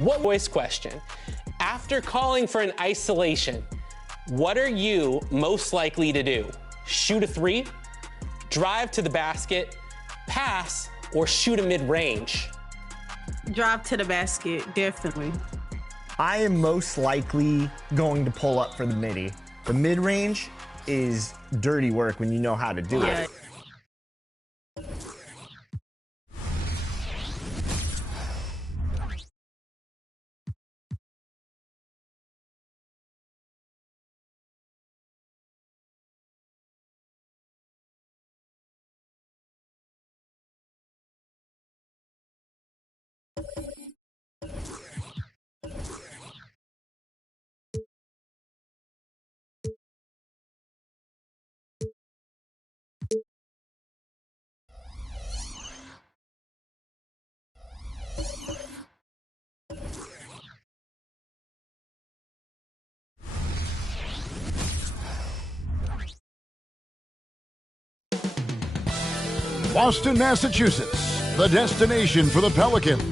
What voice question? After calling for an isolation, what are you most likely to do? Shoot a three, drive to the basket, pass, or shoot a mid-range? Drive to the basket, definitely. I am most likely going to pull up for the midi. The mid-range is dirty work when you know how to do it. Boston, Massachusetts, the destination for the Pelicans.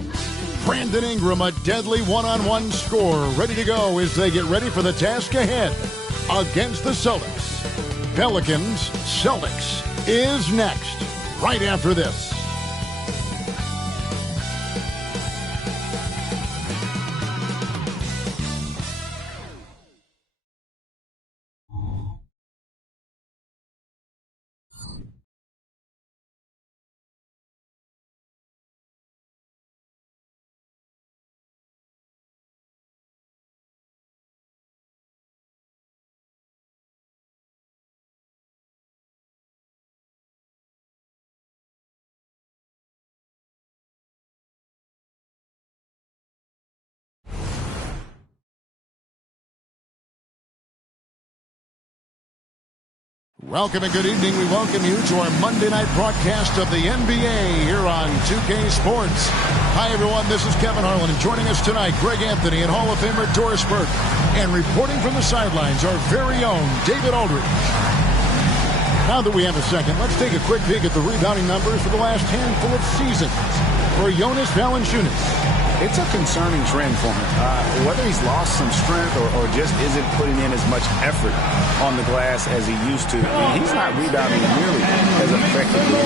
Brandon Ingram, a deadly one-on-one scorer, ready to go as they get ready for the task ahead against the Celtics. Pelicans, Celtics is next, right after this. Welcome and good evening. We welcome you to our Monday night broadcast of the NBA here on 2K Sports. Hi, everyone. This is Kevin Harlan, and joining us tonight, Greg Anthony and Hall of Famer Doris Burke. And reporting from the sidelines, our very own David Aldridge. Now that we have a second, let's take a quick peek at the rebounding numbers for the last handful of seasons for Jonas Valanciunas. It's a concerning trend for him. Whether he's lost some strength or just isn't putting in as much effort on the glass as he used to, he's not rebounding nearly as effectively.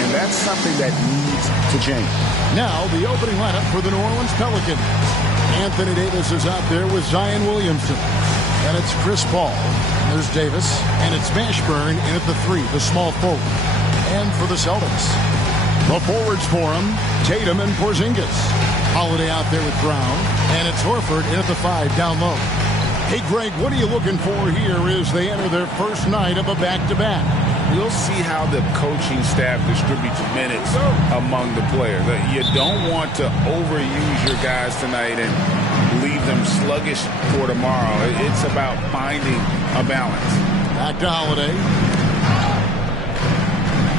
And that's something that needs to change. Now, the opening lineup for the New Orleans Pelicans. Anthony Davis is out there with Zion Williamson. And it's Chris Paul. There's Davis. And it's Mashburn in at the three, the small forward. And for the Celtics, the forwards for him, Tatum and Porzingis. Holiday out there with Brown, and it's Horford in at the five down low. Hey, Greg, what are you looking for here as they enter their first night of a back-to-back? We'll see how the coaching staff distributes minutes among the players. You don't want to overuse your guys tonight and leave them sluggish for tomorrow. It's about finding a balance. Back to Holiday.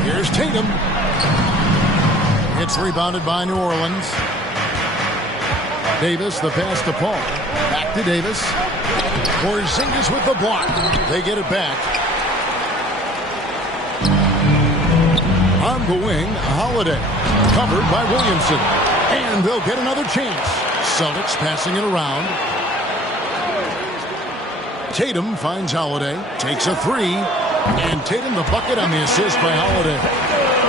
Here's Tatum. It's rebounded by New Orleans. Davis, the pass to Paul. Back to Davis. Porzingis with the block. They get it back. On the wing, Holiday. Covered by Williamson. And they'll get another chance. Celtics passing it around. Tatum finds Holiday. Takes a three. And Tatum the bucket on the assist by Holiday.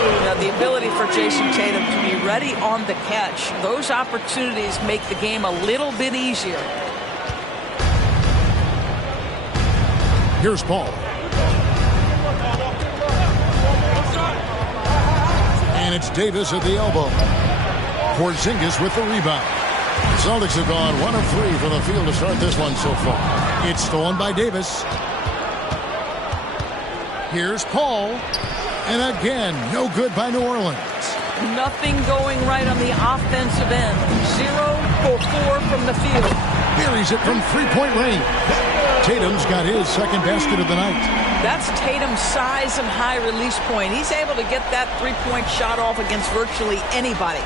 Now, the ability for Jason Tatum to be ready on the catch, those opportunities make the game a little bit easier. Here's Paul. And it's Davis at the elbow. Porzingis with the rebound. The Celtics have gone 1 of 3 from the field to start this one so far. It's stolen by Davis. Here's Paul. And again, no good by New Orleans. Nothing going right on the offensive end. 0 for 4 from the field. Buries it from three-point range. Tatum's got his second basket of the night. That's Tatum's size and high release point. He's able to get that three-point shot off against virtually anybody.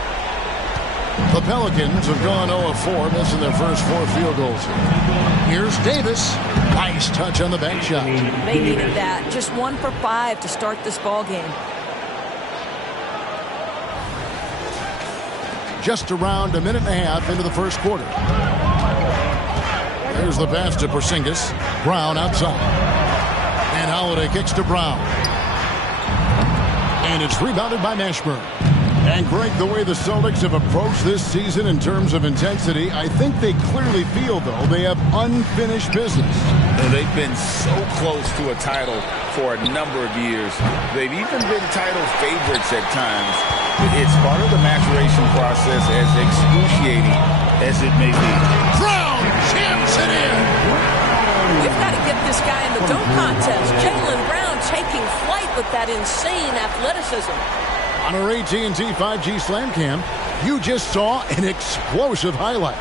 The Pelicans have gone 0 of 4, missing their first 4 field goals. Here's Davis. Nice touch on the bank shot. They needed that. Just 1 for 5 to start this ball game. just around a minute and a half into the first quarter. There's the pass to Porzingis. Brown outside. And Holiday kicks to Brown. And it's rebounded by Mashburn. And Greg, the way the Celtics have approached this season in terms of intensity, I think they clearly feel, though, they have unfinished business. They've been so close to a title for a number of years. They've even been title favorites at times. It's part of the maturation process, as excruciating as it may be. Brown jams it in. We've got to get this guy in the dunk contest. Jaylen Brown taking flight with that insane athleticism. On our AT&T 5G Slam Cam, you just saw an explosive highlight.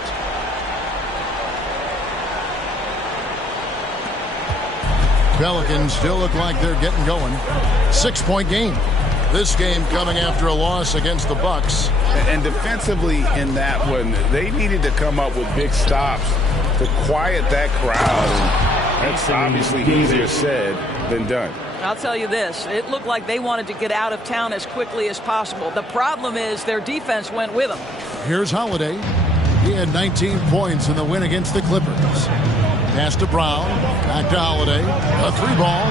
Pelicans still look like they're getting going. 6-point game. This game coming after a loss against the Bucks. And defensively in that one, they needed to come up with big stops to quiet that crowd. And that's obviously easier said than done. I'll tell you this, it looked like they wanted to get out of town as quickly as possible. The problem is their defense went with them. Here's Holiday. He had 19 points in the win against the Clippers. Pass to Brown, back to Holiday, a 3-ball,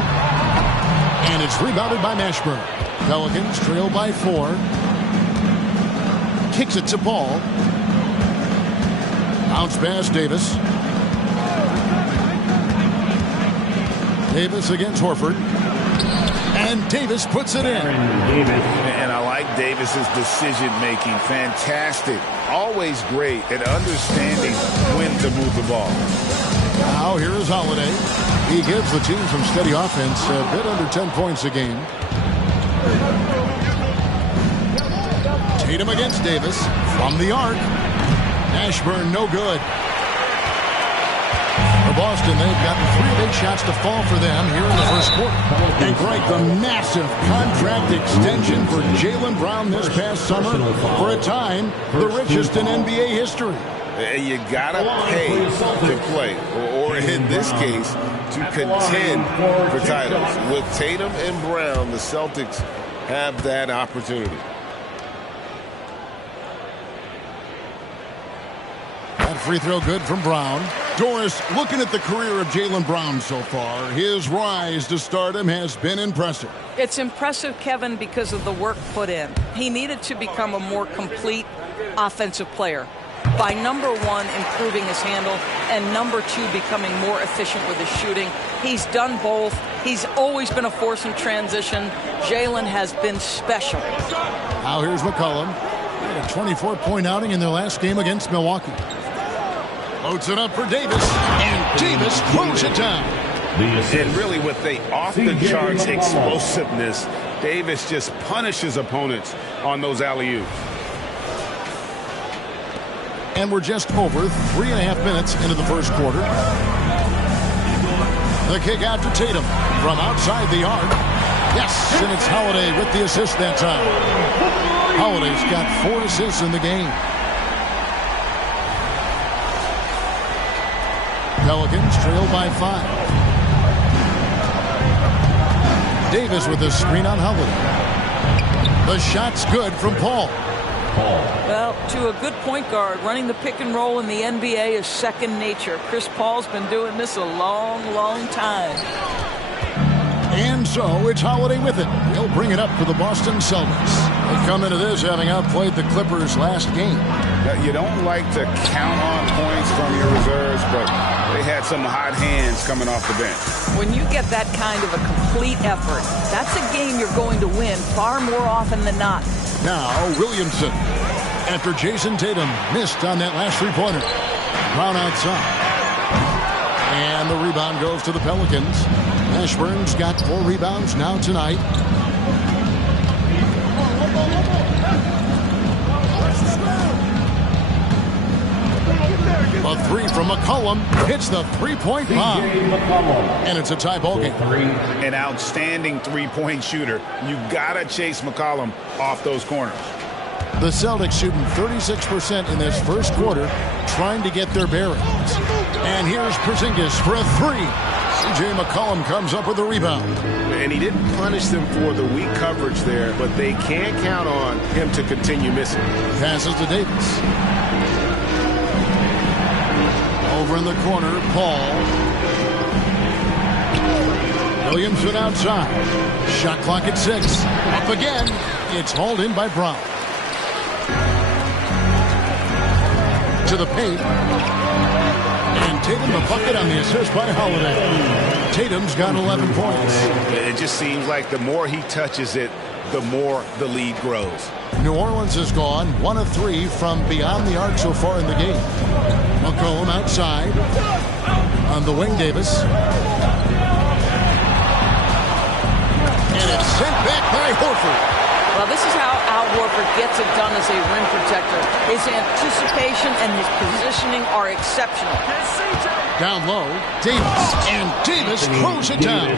and it's rebounded by Mashburn. Pelicans trail by 4. Kicks it to Paul. Bounce pass Davis. Davis against Horford. And Davis puts it in. And I like Davis's decision-making. Fantastic. Always great at understanding when to move the ball. Now here is Holiday. He gives the team some steady offense, a bit under 10 points a game. Tatum against Davis from the arc. Mashburn no good. For Boston, they've gotten 3 of 8 shots to fall for them here in the first quarter. And Greg, the massive contract extension for Jaylen Brown this past summer, for a time, the richest in NBA history. You gotta pay to play, or in this case, to contend for titles. With Tatum and Brown, the Celtics have that opportunity. That free throw good from Brown. Doris, looking at the career of Jaylen Brown so far, his rise to stardom has been impressive. It's impressive, Kevin, because of the work put in. He needed to become a more complete offensive player. By number 1, improving his handle, and number 2, becoming more efficient with his shooting. He's done both. He's always been a force in transition. Jaylen has been special. Now here's McCollum. He had a 24-point outing in their last game against Milwaukee. Loads it up for Davis, and Davis throws it down. And really with the off-the-charts explosiveness, Davis just punishes opponents on those alley-oops. And we're just over 3.5 minutes into the first quarter. The kick out to Tatum from outside the arc. Yes, and it's Holiday with the assist that time. Holiday's got 4 assists in the game. Pelicans trail by 5. Davis with a screen on Holiday. The shot's good from Paul. Well, to a good point guard, running the pick and roll in the NBA is second nature. Chris Paul's been doing this a long, long time. And so it's Holiday with it. He'll bring it up for the Boston Celtics. They come into this having outplayed the Clippers last game. You don't like to count on points from your reserves, but they had some hot hands coming off the bench. When you get that kind of a complete effort, that's a game you're going to win far more often than not. Now Williamson, after Jason Tatum missed on that last 3-pointer. Brown outside. And the rebound goes to the Pelicans. Mashburn's got 4 rebounds now tonight. A 3 from McCollum hits the 3-point bomb. And it's a tie ball game. An outstanding 3-point shooter. You gotta chase McCollum off those corners. The Celtics shooting 36% in this first quarter, trying to get their bearings. And here's Porzingis for a 3. C.J. McCollum comes up with the rebound. And he didn't punish them for the weak coverage there, but they can't count on him to continue missing. Passes to Davis. Over in the corner, Paul. Williamson outside. Shot clock at 6. Up again. It's hauled in by Brown. To the paint. And Tatum the bucket on the assist by Holiday. Tatum's got 11 points. It just seems like the more he touches it, the more the lead grows. New Orleans has gone 1 of 3 from beyond the arc so far in the game. McCollum outside. On the wing, Davis. And it's sent back by Horford. Well, this is how Al Horford gets it done as a rim protector. His anticipation and his positioning are exceptional. Down low, Davis. And Davis throws it down.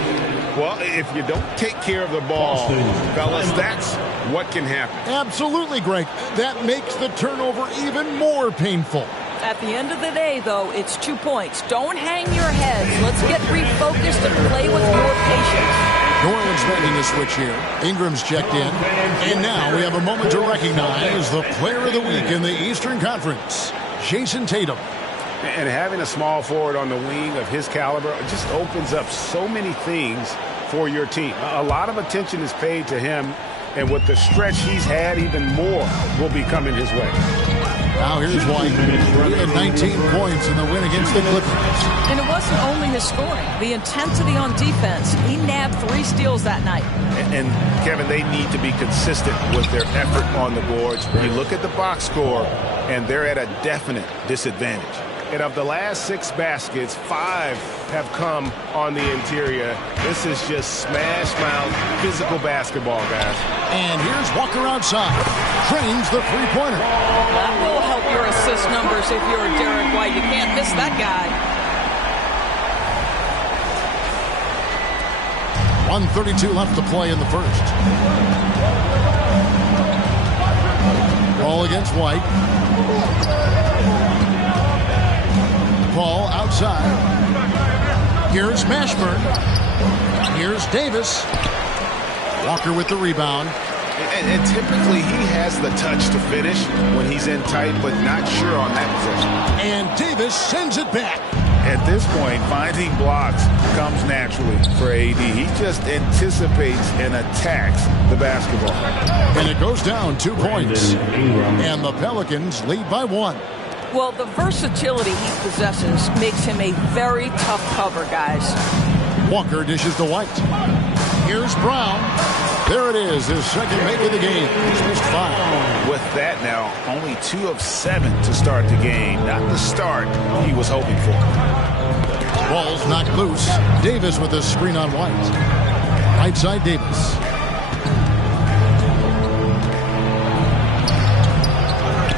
Well, if you don't take care of the ball, fellas, that's what can happen. Absolutely, Greg. That makes the turnover even more painful. At the end of the day, though, it's 2 points. Don't hang your heads. Let's get refocused and play with more patience. New Orleans making a switch here. Ingram's checked in. And now we have a moment to recognize the player of the week in the Eastern Conference, Jason Tatum. And having a small forward on the wing of his caliber just opens up so many things for your team. A lot of attention is paid to him, and with the stretch he's had, even more will be coming his way. Now here's White. He had 19 points in the win against the Clippers. And it wasn't only his scoring. The intensity on defense. He nabbed 3 steals that night. And Kevin, they need to be consistent with their effort on the boards. You look at the box score, and they're at a definite disadvantage. And of the last 6 baskets, 5 have come on the interior. This is just smash-mouth physical basketball, guys. And here's Walker outside. Trains the three-pointer. That will help your assist numbers if you're Derek White. You can't miss that guy. 1:32 left to play in the first. Ball against White. Paul outside. Here's Mashburn. Here's Davis. Walker with the rebound. And typically he has the touch to finish when he's in tight, but not sure on that possession. And Davis sends it back. At this point, finding blocks comes naturally for AD. He just anticipates and attacks the basketball. And it goes down 2 points. And the Pelicans lead by 1. Well, the versatility he possesses makes him a very tough cover, guys. Walker dishes to White. Here's Brown. There it is, his second make of the game. He's missed 5. With that now, only 2 of 7 to start the game. Not the start he was hoping for. Ball's knocked loose. Davis with a screen on White. Right side Davis.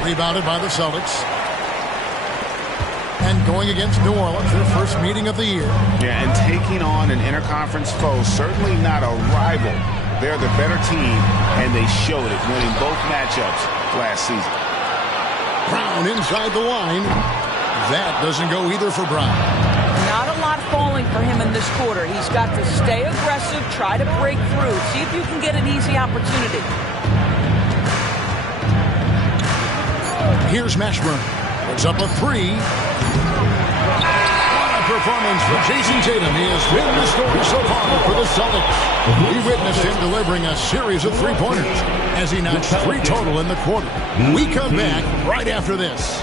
Rebounded by the Celtics. And going against New Orleans, their first meeting of the year. Yeah, and taking on an interconference foe, certainly not a rival. They're the better team, and they showed it, winning both matchups last season. Brown inside the line. That doesn't go either for Brown. Not a lot falling for him in this quarter. He's got to stay aggressive, try to break through, see if you can get an easy opportunity. Here's Mashburn. Puts up a 3. What a performance for Jason Tatum. He has been the story so far for the Celtics. We witnessed him delivering a series of three-pointers as he notched 3 total in the quarter. We come back right after this.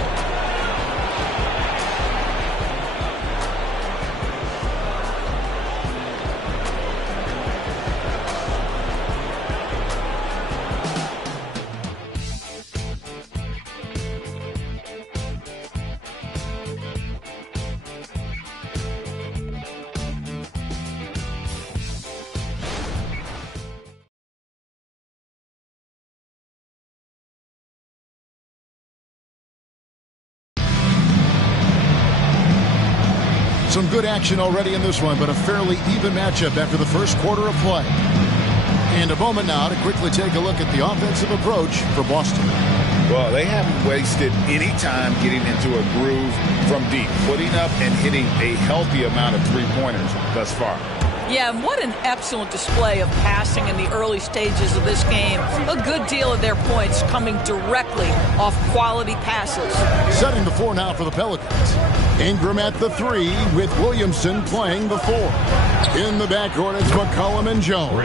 Some good action already in this one, but a fairly even matchup after the first quarter of play. And a moment now to quickly take a look at the offensive approach for Boston. Well, they haven't wasted any time getting into a groove from deep, putting up and hitting a healthy amount of three-pointers thus far. Yeah, and what an excellent display of passing in the early stages of this game. A good deal of their points coming directly off quality passes. Setting the floor now for the Pelicans. Ingram at the 3 with Williamson playing the 4. In the backcourt, it's McCollum and Jones.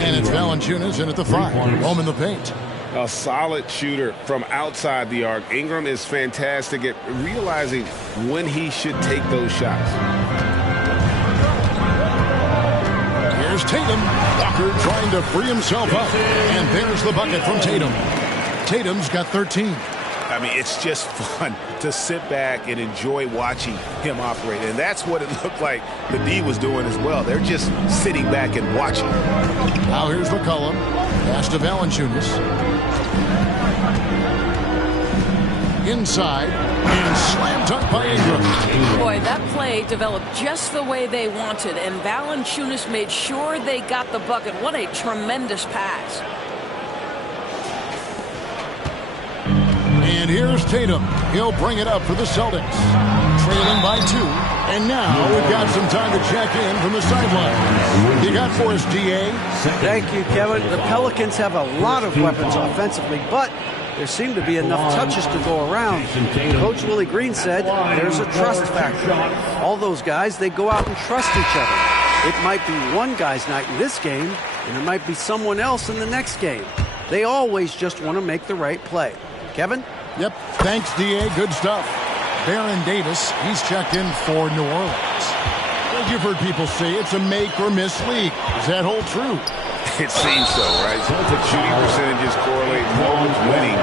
And it's Valanciunas in at the 5. Home in the paint. A solid shooter from outside the arc. Ingram is fantastic at realizing when he should take those shots. Here's Tatum. Walker trying to free himself up. And there's the bucket from Tatum. Tatum's got 13. I mean, it's just fun to sit back and enjoy watching him operate. And that's what it looked like the D was doing as well. They're just sitting back and watching. Now here's McCollum. Pass to Valanciunas. Inside. And slam dunk by Ingram. Boy, that play developed just the way they wanted. And Valanciunas made sure they got the bucket. What a tremendous pass. And here's Tatum. He'll bring it up for the Celtics. Trailing by 2. And now we've got some time to check in from the sideline. You got for us, D.A.? Thank you, Kevin. The Pelicans have a lot of weapons offensively, but there seem to be enough touches to go around. Coach Willie Green said there's a trust factor. All those guys, they go out and trust each other. It might be one guy's night in this game, and it might be someone else in the next game. They always just want to make the right play. Kevin? Yep. Thanks, D.A. Good stuff. Baron Davis, he's checked in for New Orleans. Well, you've heard people say it's a make-or-miss league. Does that hold true? It seems so, right? Shooting percentages correlate more with winning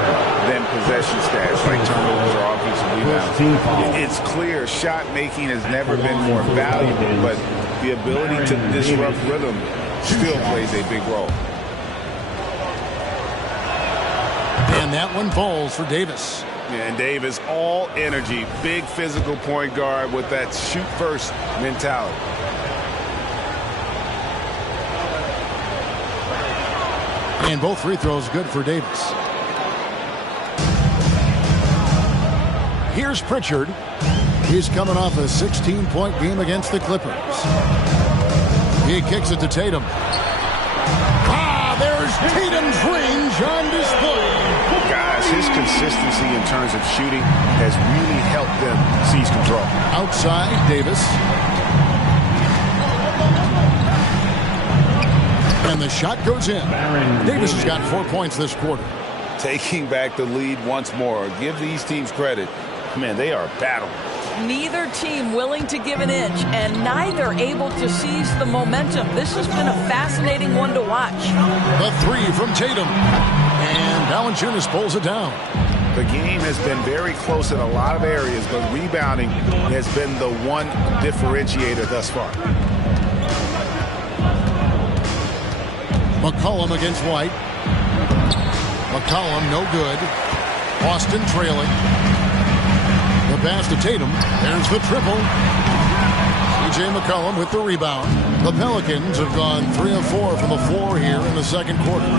than possession stats, like turnovers or offensive rebounds. It's clear shot making has never been more valuable, but the ability to disrupt rhythm still plays a big role. And that one falls for Davis. And Davis, all energy, big physical point guard with that shoot-first mentality. And both free throws good for Davis. Here's Pritchard. He's coming off a 16-point game against the Clippers. He kicks it to Tatum. There's Tatum's range on display. Guys, his consistency in terms of shooting has really helped them seize control. Outside, Davis. And the shot goes in. Davis has got 4 points this quarter. Taking back the lead once more. Give these teams credit. Man, they are battling. Neither team willing to give an inch, and neither able to seize the momentum. This has been a fascinating one to watch. The 3 from Tatum. And Valanciunas pulls it down. The game has been very close in a lot of areas, but rebounding has been the one differentiator thus far. McCollum against White. McCollum no good. Boston trailing. The pass to Tatum. There's the triple. C.J. McCollum with the rebound. The Pelicans have gone 3 of 4 from the floor here in the second quarter.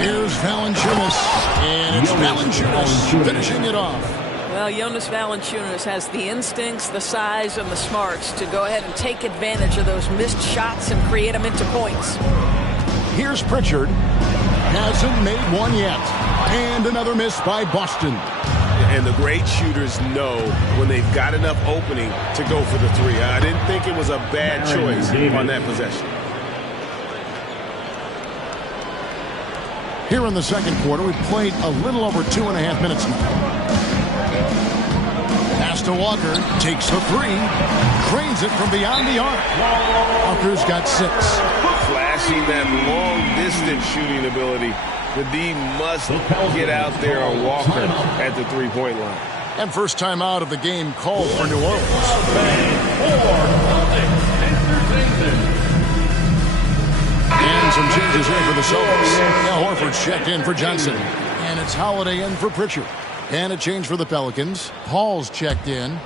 Here's Valanciunas. And it's Valanciunas finishing it off. Well, Jonas Valanciunas has the instincts, the size, and the smarts to go ahead and take advantage of those missed shots and create them into points. Here's Pritchard. Hasn't made one yet. And another miss by Boston. And the great shooters know when they've got enough opening to go for the 3. I didn't think it was a bad choice on that possession. Here in the second quarter, we've played a little over 2.5 minutes now. Pass to Walker, takes the 3, drains it from beyond the arc. Walker's got 6. Flashing that long-distance shooting ability. The D must get out there on Walker at the three-point line. And first time out of the game called for New Orleans. And some changes here for the Celtics. Now Horford's checked in for Johnson. And it's Holiday in for Pritchard. And a change for the Pelicans. Hall's checked in.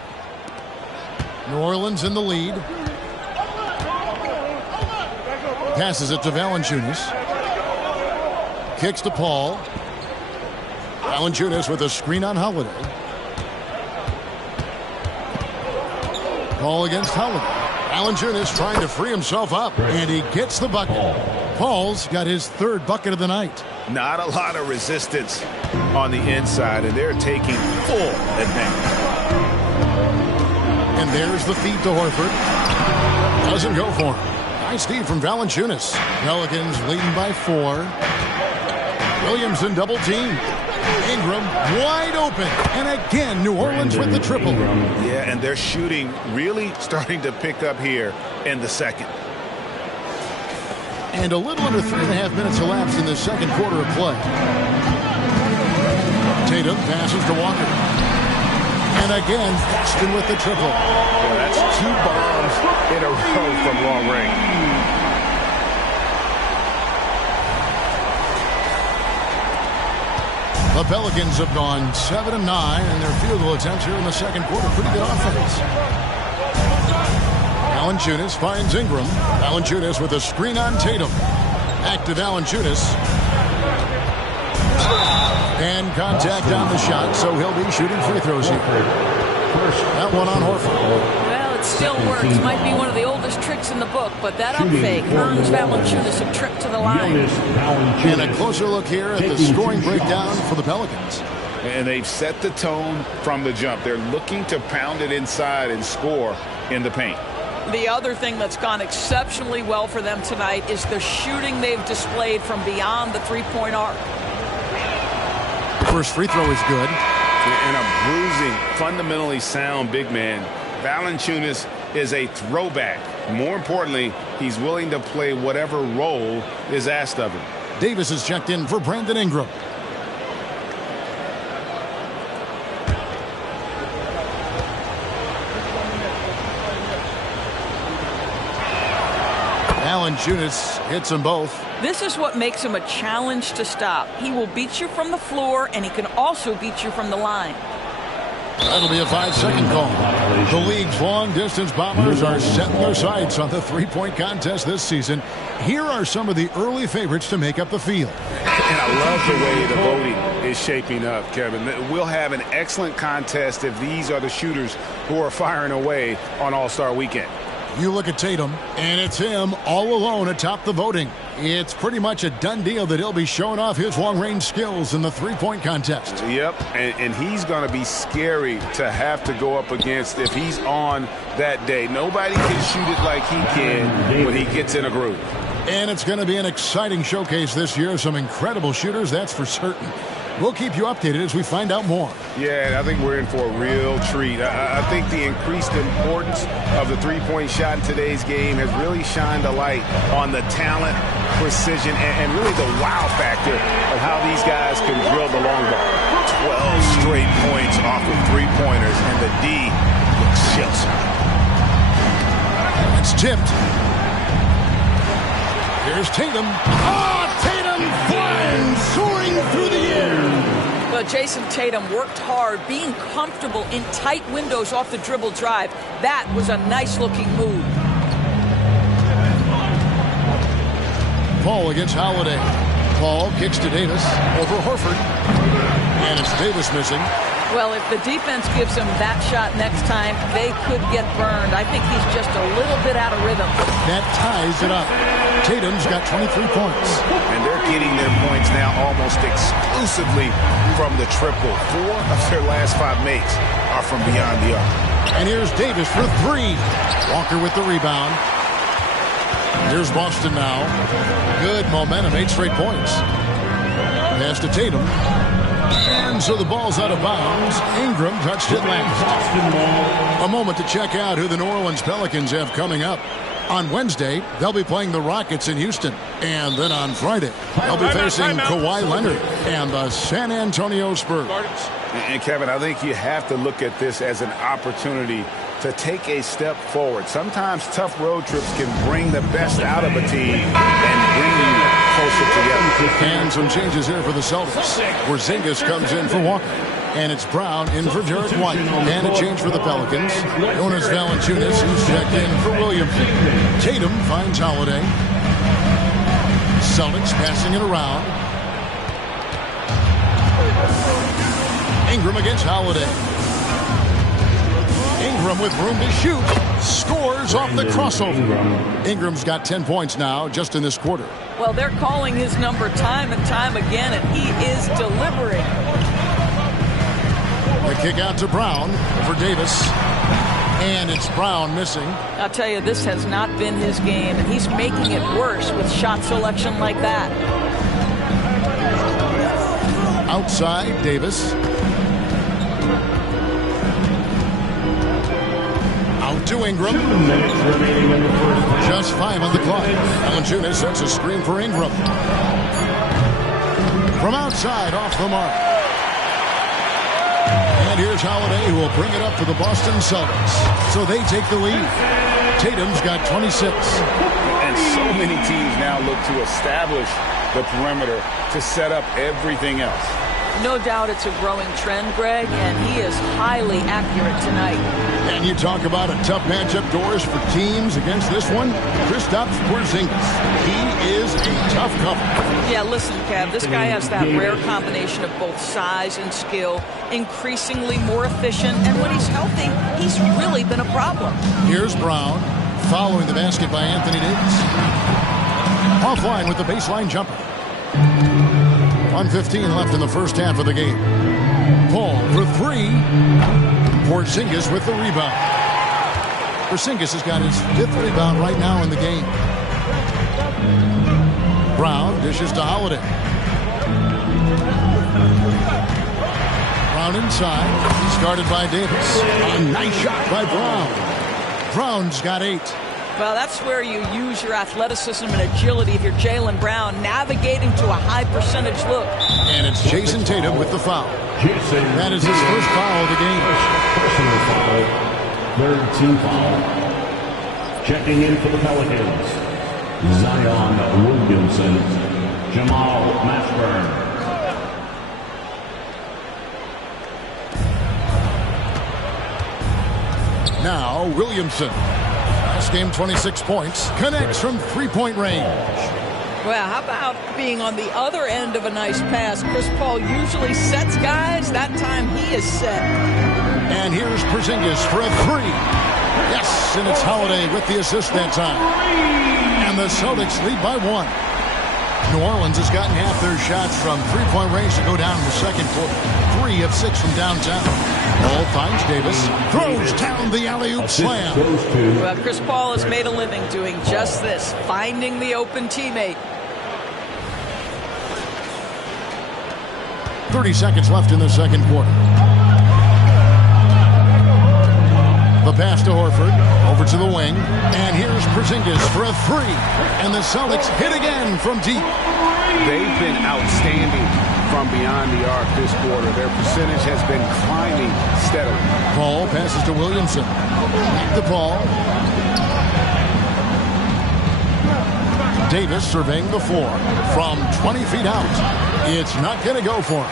New Orleans in the lead. Passes it to Valanciunas. kicks to Paul. Valanciunas with a screen on Holiday. Paul against Holiday. Valanciunas trying to free himself up, and he gets the bucket. Paul's got his third bucket of the night. Not a lot of resistance on the inside, and they're taking full advantage. And there's the feed to Horford. Doesn't go for him. Nice feed from Valanciunas. Pelicans leading by 4. Williamson double team. Ingram wide open. And again, New Orleans with the triple. Yeah, and they're shooting really starting to pick up here in the second. And a little under 3.5 minutes elapsed in the second quarter of play. Tatum passes to Walker. And again, Boston with the triple. Yeah, that's 2 bombs in a row from long range. The Pelicans have gone 7 of 9 in their field goal attempts here in the second quarter. Pretty good offense. Valanciunas finds Ingram. Valanciunas with a screen on Tatum. Back to Valanciunas. And contact on the shot, so he'll be shooting free throws here. That one on Horford. Well, it still works. Might be one of the oldest tricks in the book, but that up fake earns Valanciunas a trip to the line. And a closer look here at the scoring breakdown for the Pelicans. And they've set the tone from the jump. They're looking to pound it inside and score in the paint. The other thing that's gone exceptionally well for them tonight is the shooting they've displayed from beyond the three-point arc. First free throw is good. And a bruising, fundamentally sound big man. Valanciunas is a throwback. More importantly, he's willing to play whatever role is asked of him. Davis is checked in for Brandon Ingram. Valanciunas hits them both. This is what makes him a challenge to stop. He will beat you from the floor, and he can also beat you from the line. That'll be a 5-second call. The league's long-distance bombers are setting their sights on the three-point contest this season. Here are some of the early favorites to make up the field. And I love the way the voting is shaping up, Kevin. We'll have an excellent contest if these are the shooters who are firing away on All-Star Weekend. You look at Tatum, and it's him all alone atop the voting. It's pretty much a done deal that he'll be showing off his long-range skills in the three-point contest. Yep, and he's going to be scary to have to go up against if he's on that day. Nobody can shoot it like he can when he gets in a groove. And it's going to be an exciting showcase this year. Some incredible shooters, that's for certain. We'll keep you updated as we find out more. Yeah, I think we're in for a real treat. I think the increased importance of the three-point shot in today's game has really shined a light on the talent, precision, and really the wow factor of how these guys can drill the long ball. 12 straight points off of three-pointers, and the D looks shell-shocked. It's tipped. Here's Tatum. Oh, Tatum flying, soaring through the air. But Jason Tatum worked hard, being comfortable in tight windows off the dribble drive. That was a nice-looking move. Paul against Holiday. Paul kicks to Davis over Horford. And it's Davis missing. Well, if the defense gives him that shot next time, they could get burned. I think he's just a little bit out of rhythm. That ties it up. Tatum's got 23 points. And they're getting their points now almost exclusively from the triple. 4 of their last 5 makes are from beyond the arc. And here's Davis for 3. Walker with the rebound. Here's Boston now. Good momentum, 8 straight points. Pass to Tatum. And so the ball's out of bounds. Ingram touched it last. A moment to check out who the New Orleans Pelicans have coming up. On Wednesday, they'll be playing the Rockets in Houston. And then on Friday, they'll be facing Kawhi Leonard and the San Antonio Spurs. And Kevin, I think you have to look at this as an opportunity to take a step forward. Sometimes tough road trips can bring the best out of a team and bring you closer together. And some changes here for the Celtics, where Zingas comes in for Walker. And it's Brown in for Derek White. And a change for the Pelicans. Jonas Valanciunas, who's checked in for Williamson. Tatum finds Holiday. Celtics passing it around. Ingram against Holiday. Ingram with room to shoot. Scores off the crossover. Ingram's got 10 points now just in this quarter. Well, they're calling his number time and time again, and he is delivering. The kick out to Brown for Davis. And it's Brown missing. I'll tell you, this has not been his game, and he's making it worse with shot selection like that. Outside, Davis. Out to Ingram. 2 minutes remaining in the first half. Just 5 on the clock. Valanciunas sets a screen for Ingram. From outside, off the mark. And here's Holiday, who will bring it up for the Boston Celtics. So they take the lead. Tatum's got 26. And so many teams now look to establish the perimeter to set up everything else. No doubt it's a growing trend, Greg, and he is highly accurate tonight. And you talk about a tough matchup, Doris, for teams against this one. Kristaps Porzingis. He is a tough cover. Yeah, listen, Kev, this guy has that rare combination of both size and skill, increasingly more efficient, and when he's healthy, he's really been a problem. Here's Brown, following the basket by Anthony Davis. Offline with the baseline jumper. 1:15 left in the first half of the game. Paul for 3. Porzingis with the rebound. Porzingis has got his 5th rebound right now in the game. Brown dishes to Holiday. Brown inside. He's guarded by Davis. A nice shot by Brown. Brown's got 8. Well, that's where you use your athleticism and agility if you're Jaylen Brown, navigating to a high percentage look. And it's Jason Tatum with the foul. That is his first foul of the game. Personal foul. 3rd team foul. Checking in for the Pelicans. Zion Williamson. Jamal Mashburn. Now Williamson. Last game 26 points. Connects from 3-point range. Well, how about being on the other end of a nice pass? Chris Paul usually sets guys. That time he is set. And here's Porzingis for a 3. Yes, and it's Holiday with the assist that time. And the Celtics lead by 1. New Orleans has gotten half their shots from 3-point range to go down in the second quarter. 3 of 6 from downtown. Ball finds Davis. Throws down the alley-oop slam. Well, Chris Paul has made a living doing just this, finding the open teammate. 30 seconds left in the second quarter. The pass to Horford, over to the wing, and here's Porzingis for a 3. And the Celtics hit again from deep. They've been outstanding from beyond the arc this quarter. Their percentage has been climbing steadily. Paul passes to Williamson. Back to Paul. Davis surveying the floor from 20 feet out. It's not going to go for him.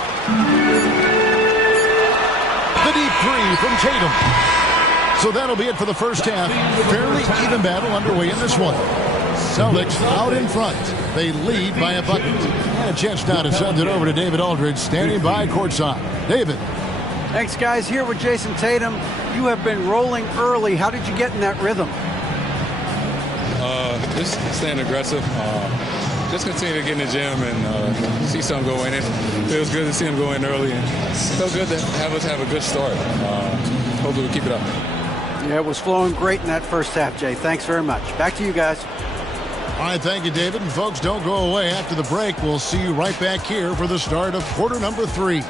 The deep 3 from Tatum. So that'll be it for the first half. Fairly even battle underway in this one. Celtics out in front. They lead by a bucket. And a chance now to send it over to David Aldridge, standing by courtside. David. Thanks, guys. Here with Jason Tatum. You have been rolling early. How did you get in that rhythm? Just staying aggressive. Just continue to get in the gym and see something go in. It feels good to see him go in early. And it feels good to have us have a good start. Hopefully we keep it up. Yeah, it was flowing great in that first half, Jay. Thanks very much. Back to you guys. All right, thank you, David. And folks, don't go away. After the break, we'll see you right back here for the start of quarter number 3.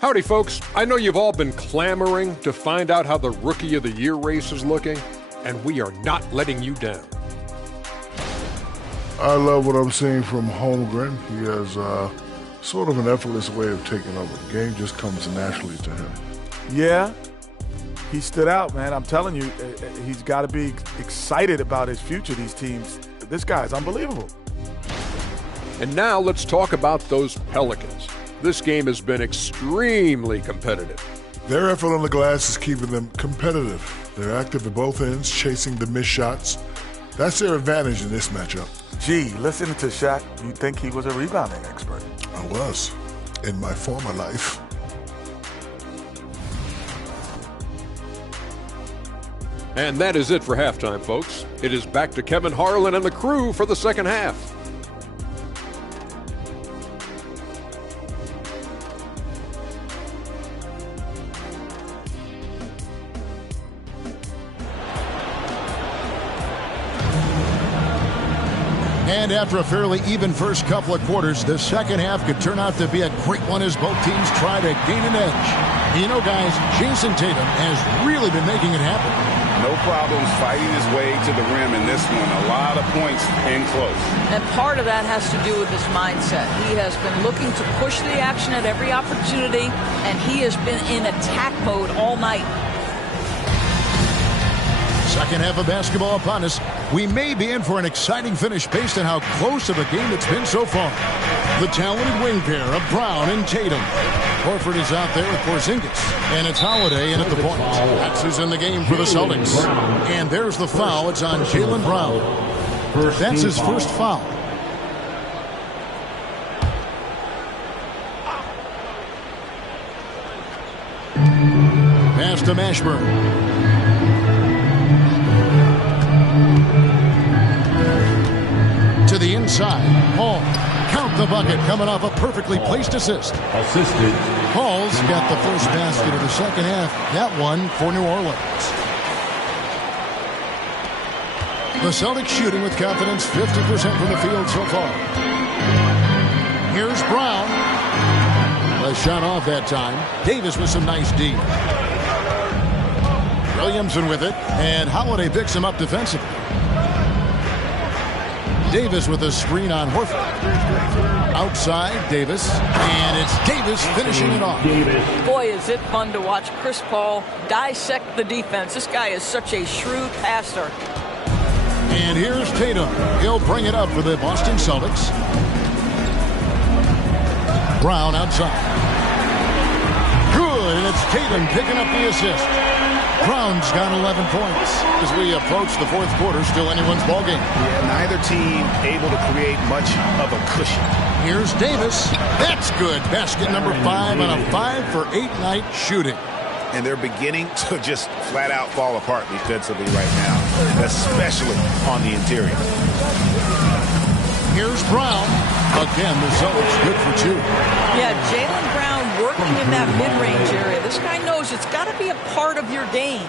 Howdy, folks. I know you've all been clamoring to find out how the Rookie of the Year race is looking, and we are not letting you down. I love what I'm seeing from Holmgren. He has sort of an effortless way of taking over. The game just comes naturally to him. Yeah, he stood out, man. I'm telling you, he's got to be excited about his future, these teams. This guy's unbelievable. And now let's talk about those Pelicans. This game has been extremely competitive. Their effort on the glass is keeping them competitive. They're active at both ends, chasing the missed shots. That's their advantage in this matchup. Gee, listening to Shaq, you'd think he was a rebounding expert. I was, in my former life. And that is it for halftime, folks. It is back to Kevin Harlan and the crew for the second half. And after a fairly even first couple of quarters, the second half could turn out to be a great one as both teams try to gain an edge. You know, guys, Jason Tatum has really been making it happen. No problems fighting his way to the rim in this one. A lot of points in close. And part of that has to do with his mindset. He has been looking to push the action at every opportunity, and he has been in attack mode all night. Second half of basketball upon us. We may be in for an exciting finish based on how close of a game it's been so far. The talented wing pair of Brown and Tatum. Horford is out there with Porzingis. And it's Holiday in at the point. That's who's in the game for the Celtics. And there's the foul. It's on Jaylen Brown. That's his first foul. Pass to Mashburn. To the inside. Hall. Count the bucket coming off a perfectly placed assist. Assisted. Hall's got the first basket of the second half. That one for New Orleans. The Celtics shooting with confidence, 50% from the field so far. Here's Brown. A shot off that time. Davis with some nice D. Williamson with it. And Holiday picks him up defensively. Davis with a screen on Horford. Outside, Davis. And it's Davis finishing it off. Boy, is it fun to watch Chris Paul dissect the defense. This guy is such a shrewd passer. And here's Tatum. He'll bring it up for the Boston Celtics. Brown outside. Good, and it's Tatum picking up the assist. Brown's got 11 points. As we approach the fourth quarter, still anyone's ballgame. Yeah, neither team able to create much of a cushion. Here's Davis. That's good. Basket number 5 on a 5-for-8 night shooting. And they're beginning to just flat out fall apart defensively right now, especially on the interior. Here's Brown. Again, the Celtics good for 2. Yeah, Jaylen Brown working in that mid-range area. This guy knows it's got to be a part of your game.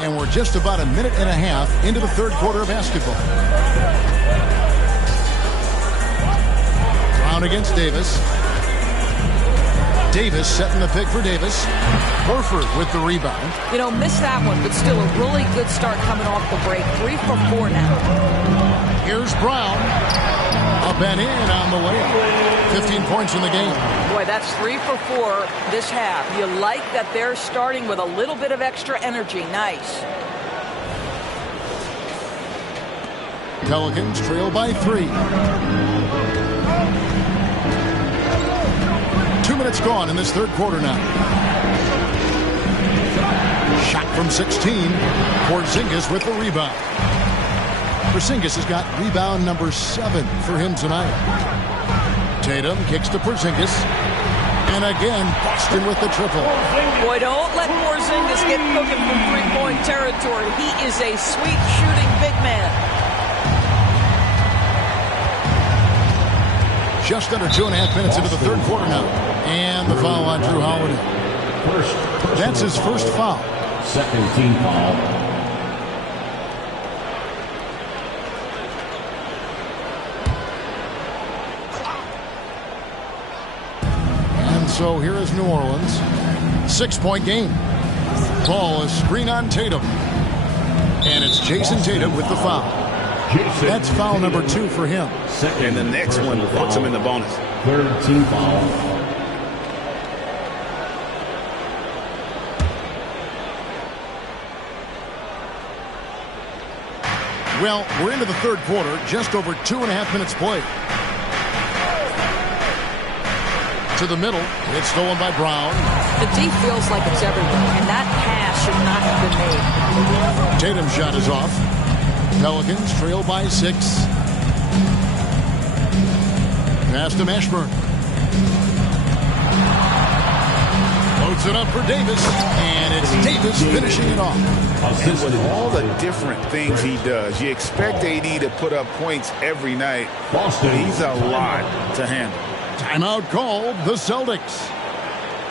And we're just about a minute and a half into the third quarter of basketball. Brown against Davis. Davis setting the pick for Davis. Horford with the rebound. You know, missed that one, but still a really good start coming off the break. 3 for 4 now. Here's Brown. Up and in on the layup. 15 points in the game. Boy, that's 3 for 4 this half. You like that they're starting with a little bit of extra energy. Nice. Pelicans trail by 3. 2 minutes gone in this third quarter now. Shot from 16. Porzingis with the rebound. Porzingis has got rebound number 7 for him tonight. Tatum kicks to Porzingis. And again, Boston with the triple. Boy, don't let Porzingis get cooking from three-point territory. He is a sweet shooting big man. Just under 2.5 minutes into the third quarter now. And the foul on Drew Holiday. That's his first foul. Second team foul. And so here is New Orleans. 6-point game. Ball is screen on Tatum. And it's Jason Tatum with the foul. That's foul number 2 for him. And the next one puts him in the bonus. Third team foul. Well, we're into the third quarter, just over 2.5 minutes played. to the middle. It's stolen by Brown. The D feels like it's everywhere, and that pass should not have been made. Tatum's shot is off. Pelicans trail by 6. Pass to Mashburn. Loads it up for Davis, and it's Davis finishing it off. And with all the different things he does, you expect AD to put up points every night. He's a lot to handle. Timeout called, the Celtics.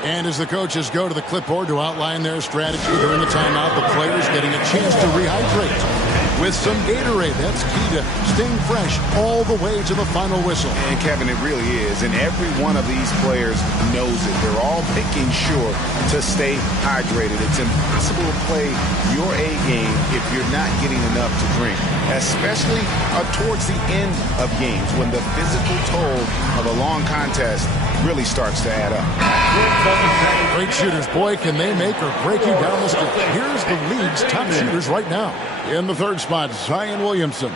And as the coaches go to the clipboard to outline their strategy during the timeout, the players getting a chance to rehydrate with some Gatorade. That's key to staying fresh all the way to the final whistle. And Kevin, it really is. And every one of these players knows it. They're all making sure to stay hydrated. It's impossible to play your A game if you're not getting enough to drink, especially towards the end of games when the physical toll of a long contest really starts to add up. Great shooters, boy, can they make or break you down the stretch. Here's the league's top shooters right now. In the third spot, Zion Williamson.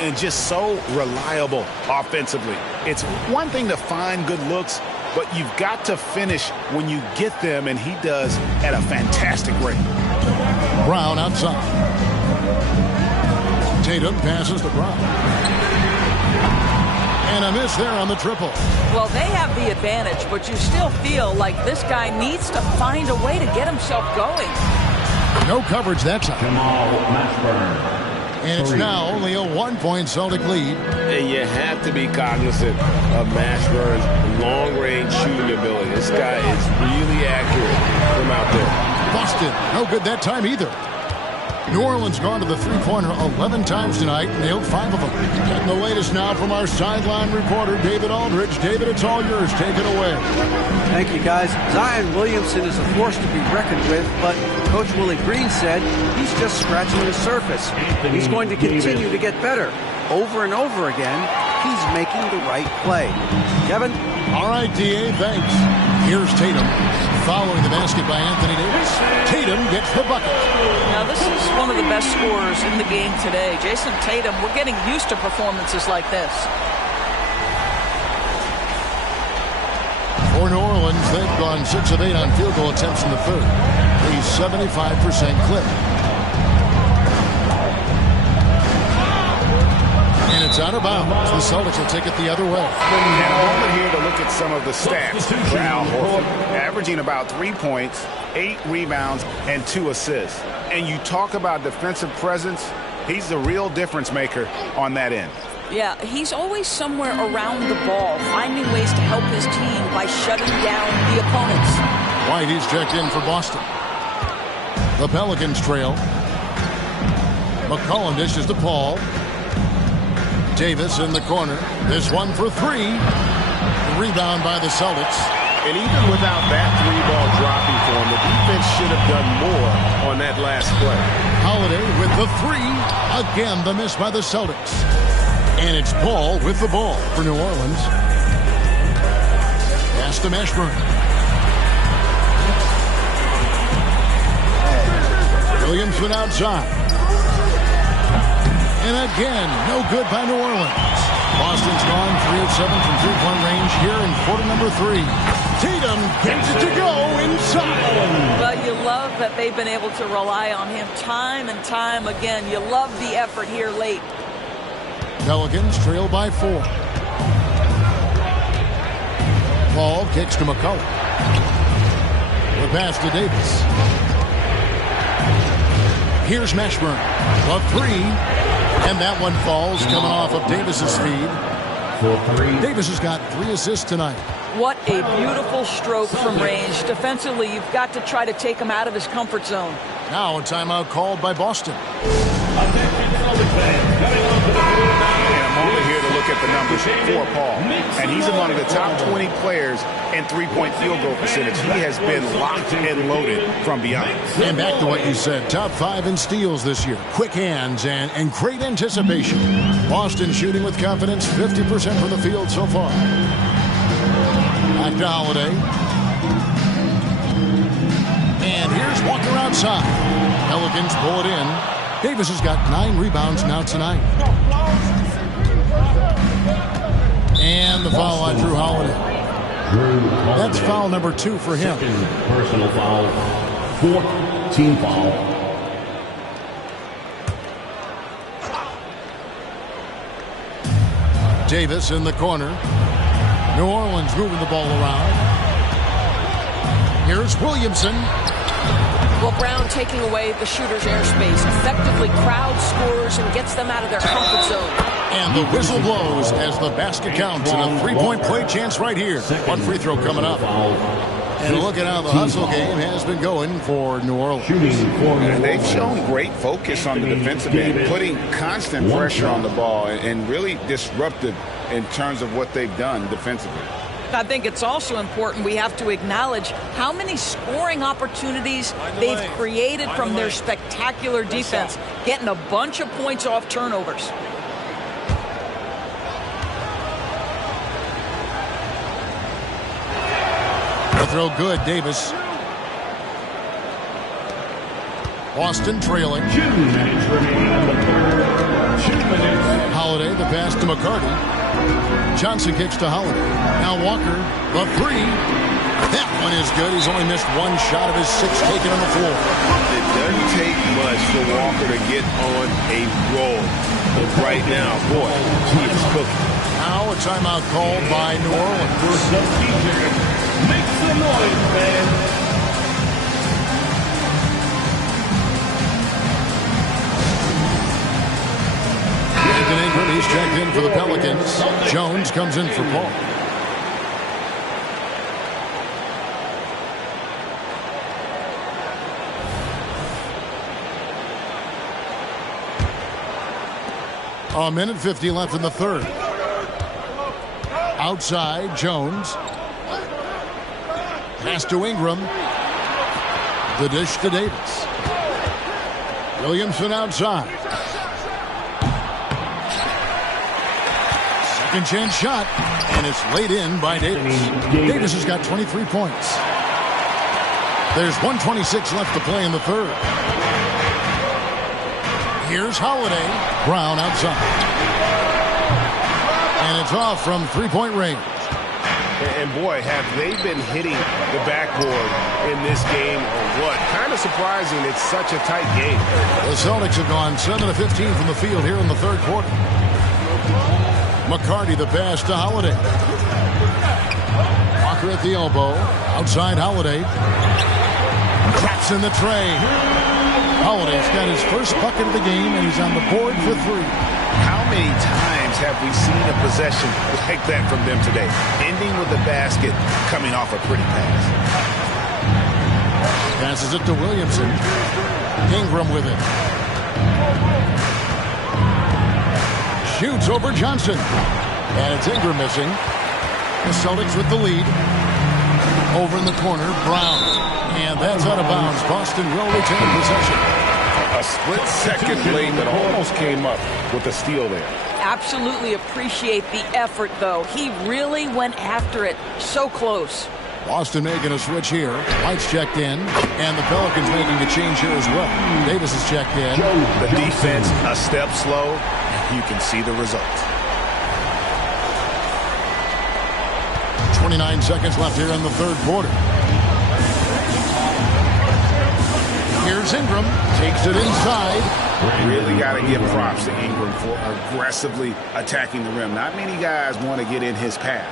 And just so reliable offensively. It's one thing to find good looks, but you've got to finish when you get them, and he does at a fantastic rate. Brown outside. Tatum passes to Brown. And a miss there on the triple. Well, they have the advantage, but you still feel like this guy needs to find a way to get himself going. No coverage that time. And it's now only a 1-point Celtic lead. And you have to be cognizant of Mashburn's long-range shooting ability. This guy is really accurate from out there. Boston, no good that time either. New Orleans gone to the three-pointer 11 times tonight, nailed 5 of them. Getting the latest now from our sideline reporter, David Aldridge. David, it's all yours. Take it away. Thank you, guys. Zion Williamson is a force to be reckoned with, but Coach Willie Green said he's just scratching the surface. He's going to continue to get better. Over and over again, he's making the right play. Kevin? All right, D.A., thanks. Here's Tatum. Following the basket by Anthony Davis. Tatum gets the bucket. Now, this is one of the best scorers in the game today. Jason Tatum, we're getting used to performances like this. For New Orleans, they've gone 6 of 8 on field goal attempts in the third. A 75% clip. And it's out of bounds. The Celtics will take it the other way. And a moment here to look at some of the stats for Al Horford. Averaging about 3 points, 8 rebounds, and 2 assists. And you talk about defensive presence, he's the real difference maker on that end. Yeah, he's always somewhere around the ball, finding ways to help his team by shutting down the opponents. White, he's checked in for Boston. The Pelicans trail. McCollum dishes to Paul. Davis in the corner. This one for 3. Rebound by the Celtics. And even without that 3-ball dropping for him, the defense should have done more on that last play. Holiday with the 3. Again, the miss by the Celtics. And it's Paul with the ball for New Orleans. Pass to Mashburn. Williamson outside. And again, no good by New Orleans. Boston's gone 3 of 7 from three-point range here in quarter number 3. Tatum gets it to go inside. But you love that they've been able to rely on him time and time again. You love the effort here late. Pelicans trail by 4. Paul kicks to McCullough. The pass to Davis. Here's Mashburn. The 3. And that one falls, coming off of Davis's feed. Davis has got 3 assists tonight. What a beautiful stroke from range. Defensively, you've got to try to take him out of his comfort zone. Now a timeout called by Boston. And a moment here to look at the numbers for Paul. And he's among the top 20 players in three-point field goal percentage. He has been locked and loaded from beyond. And back to what you said, top 5 in steals this year. Quick hands and great anticipation. Boston shooting with confidence, 50% from the field so far. Back to Holiday. And here's Walker outside. Pelicans pull it in. Davis has got 9 rebounds now tonight. And the foul on Drew Holiday. That's foul number 2 for him. Second personal foul. 4th team foul. Davis in the corner. New Orleans moving the ball around. Here's Williamson. Well, Brown taking away the shooter's airspace effectively crowds scorers and gets them out of their comfort zone. And the whistle blows as the basket counts, and a three-point play chance right here. One free throw coming up. And look at how the hustle game has been going for New Orleans. And they've shown great focus on the defensive end, putting constant pressure on the ball and really disruptive in terms of what they've done defensively. I think it's also important we have to acknowledge how many scoring opportunities they've created from their spectacular defense, getting a bunch of points off turnovers. The throw good, Davis. Boston trailing. 2 minutes remaining on the third. 2 minutes. Holiday, the pass to McCarty. Johnson kicks to Holiday. Now Walker, the 3. That one is good. He's only missed one shot of his 6 taken on the floor. It doesn't take much for Walker to get on a roll. But right now, boy, he is cooking. Now a timeout called by New Orleans. Make some noise, man. Brandon Ingram, he's checked in for the Pelicans. Jones comes in for Paul. A minute 50 left in the third. Outside, Jones. Pass to Ingram. The dish to Davis. Williamson outside. Second chance shot, and it's laid in by Davis. Davis has got 23 points. There's 1:26 left to play in the third. Here's Holiday. Brown outside. And it's off from three-point range. And boy, have they been hitting the backboard in this game or what? Kind of surprising. It's such a tight game. The Celtics have gone 7 of 15 from the field here in the third quarter. McCarty the pass to Holiday. Walker at the elbow. Outside Holiday. Traps in the tray. Holiday's got his first bucket of the game, and he's on the board for 3. How many times have we seen a possession like that from them today? Ending with the basket, coming off a pretty pass. Passes it to Williamson. Ingram with it. Shoots over Johnson. And it's Ingram missing. The Celtics with the lead. Over in the corner, Brown. And that's out of bounds. Boston will retain possession. A split second late that almost came up with a steal there. Absolutely appreciate the effort, though. He really went after it. So close. Boston making a switch here. White's checked in. And the Pelicans making a change here as well. Davis is checked in. The defense a step slow. You can see the result. 29 seconds left here in the third quarter. Here's Ingram. Takes it inside. Really got to give props to Ingram for aggressively attacking the rim. Not many guys want to get in his path.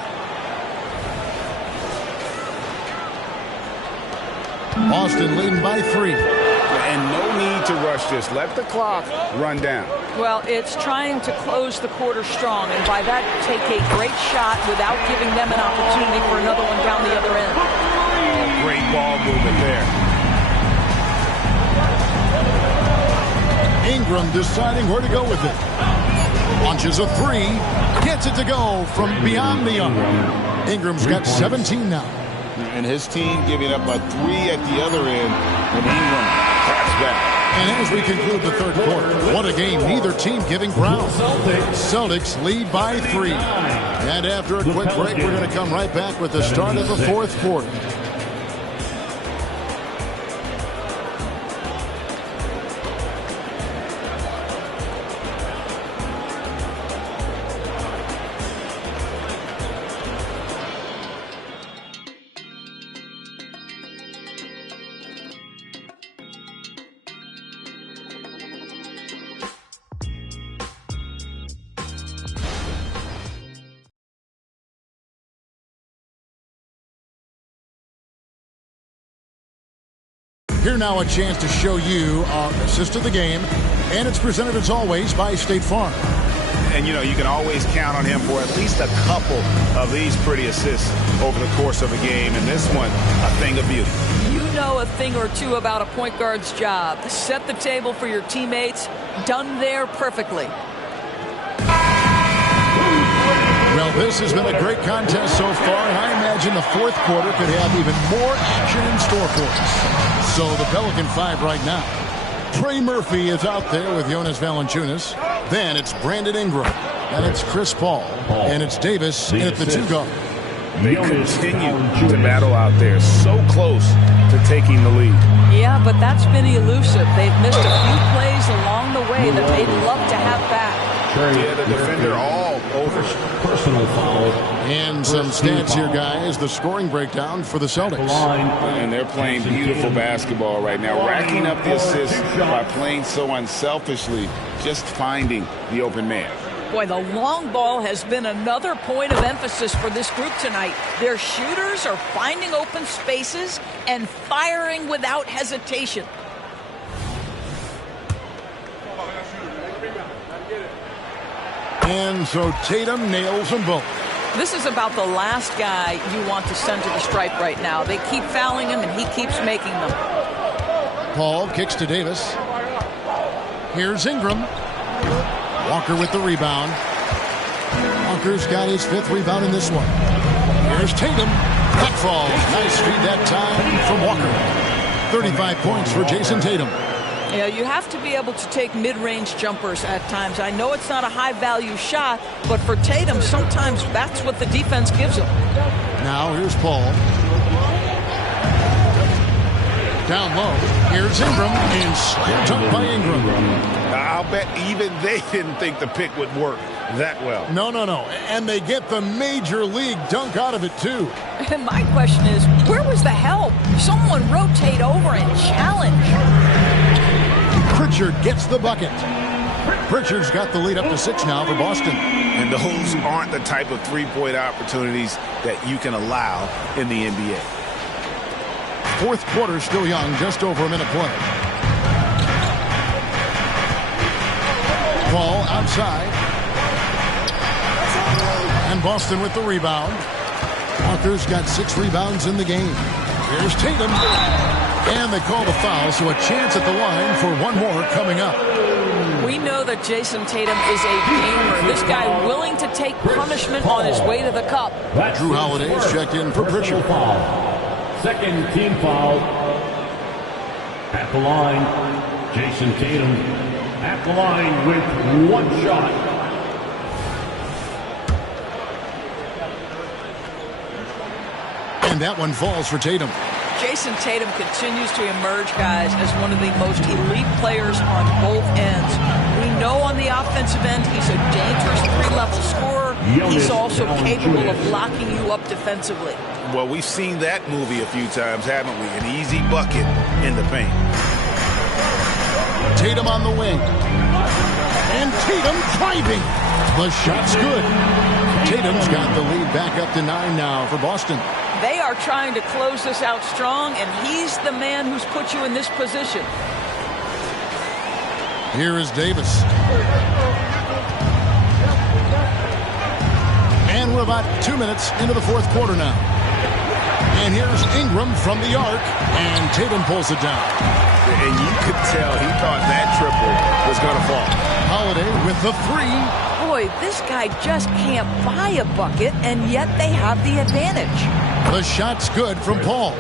Boston leading by 3. And no need to rush this. Let the clock run down. Well, it's trying to close the quarter strong, and by that, take a great shot without giving them an opportunity for another one down the other end. Oh, great ball movement there. Ingram deciding where to go with it. Launches a 3. Gets it to go from beyond the arc. Ingram's got 17 now. And his team giving up a 3 at the other end when Ingram taps back. And as we conclude the third quarter, what a game. Neither team giving ground. Celtics lead by 3. And after a quick break, we're going to come right back with the start of the fourth quarter. Here now a chance to show you our assist of the game, and it's presented as always by State Farm. And, you can always count on him for at least a couple of these pretty assists over the course of a game. And this one, a thing of beauty. You know a thing or two about a point guard's job. Set the table for your teammates. Done there perfectly. Well, this has been a great contest so far, and I imagine the fourth quarter could have even more action in store for us. So the Pelican 5 right now. Trey Murphy is out there with Jonas Valanciunas. Then it's Brandon Ingram. And it's Chris Paul. And it's Davis at the 2 guard. They continue to battle out there. So close to taking the lead. Yeah, but that's been elusive. They've missed a few plays along the way that they'd love to have back. Yeah, the defender all over. Personal foul. And some stats here, guys. The scoring breakdown for the Celtics. And they're playing beautiful basketball right now, racking up the assists by playing so unselfishly, just finding the open man. Boy, the long ball has been another point of emphasis for this group tonight. Their shooters are finding open spaces and firing without hesitation. And so Tatum nails them both. This is about the last guy you want to send to the stripe right now. They keep fouling him, and he keeps making them. Paul kicks to Davis. Here's Ingram. Walker with the rebound. Walker's got his 5th rebound in this one. Here's Tatum. That falls. Nice feed that time from Walker. 35 points for Jason Tatum. Yeah, you have to be able to take mid-range jumpers at times. I know it's not a high-value shot, but for Tatum, sometimes that's what the defense gives him. Now here's Paul. Down low. Here's Ingram. And slam dunk by Ingram. I'll bet even they didn't think the pick would work that well. No. And they get the major league dunk out of it, too. And my question is, where was the help? Someone rotate over and challenge. Pritchard gets the bucket. Pritchard's got the lead up to 6 now for Boston. And those aren't the type of three-point opportunities that you can allow in the NBA. Fourth quarter still young, just over a minute play. Ball outside. And Boston with the rebound. Walker's got 6 rebounds in the game. Here's Tatum. And they call the foul, so a chance at the line for one more coming up. We know that Jason Tatum is a gamer. This guy willing to take punishment on his way to the cup. Drew Holiday's checked in for Pritchard. Second team foul. At the line, Jason Tatum. At the line with 1 shot. And that one falls for Tatum. Jason Tatum continues to emerge, guys, as one of the most elite players on both ends. We know on the offensive end he's a dangerous 3-level scorer. He's also capable of locking you up defensively. Well, we've seen that movie a few times, haven't we? An easy bucket in the paint. Tatum on the wing. And Tatum driving. The shot's good. Tatum's got the lead back up to 9 now for Boston. They are trying to close this out strong, and he's the man who's put you in this position. Here is Davis. And we're about 2 minutes into the fourth quarter now. And here's Ingram from the arc, and Tatum pulls it down. And you could tell he thought that triple was going to fall. Holiday with the 3. Boy, this guy just can't buy a bucket, and yet they have the advantage. The shot's good from Paul.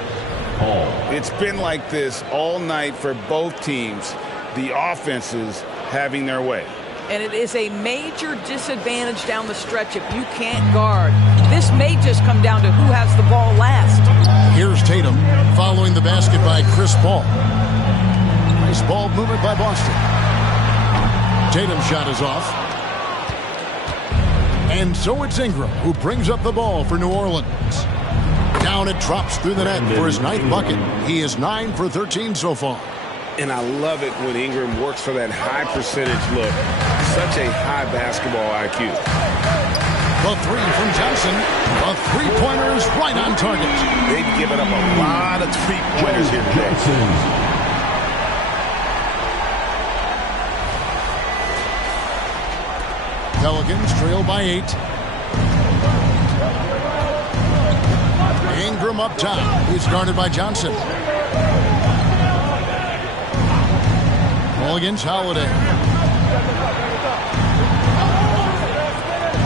It's been like this all night for both teams. The offenses having their way. And it is a major disadvantage down the stretch if you can't guard. This may just come down to who has the ball last. Here's Tatum following the basket by Chris Paul. Nice ball movement by Boston. Tatum's shot is off. And so it's Ingram who brings up the ball for New Orleans. Down it drops through the net for his 9th bucket. He is 9 for 13 so far. And I love it when Ingram works for that high percentage look. Such a high basketball IQ. The 3 from Johnson. A 3-pointer is right on target. They've given up a lot of 3-pointers here today. Pelicans trail by 8. Ingram up top. He's guarded by Johnson. Ball against Holiday.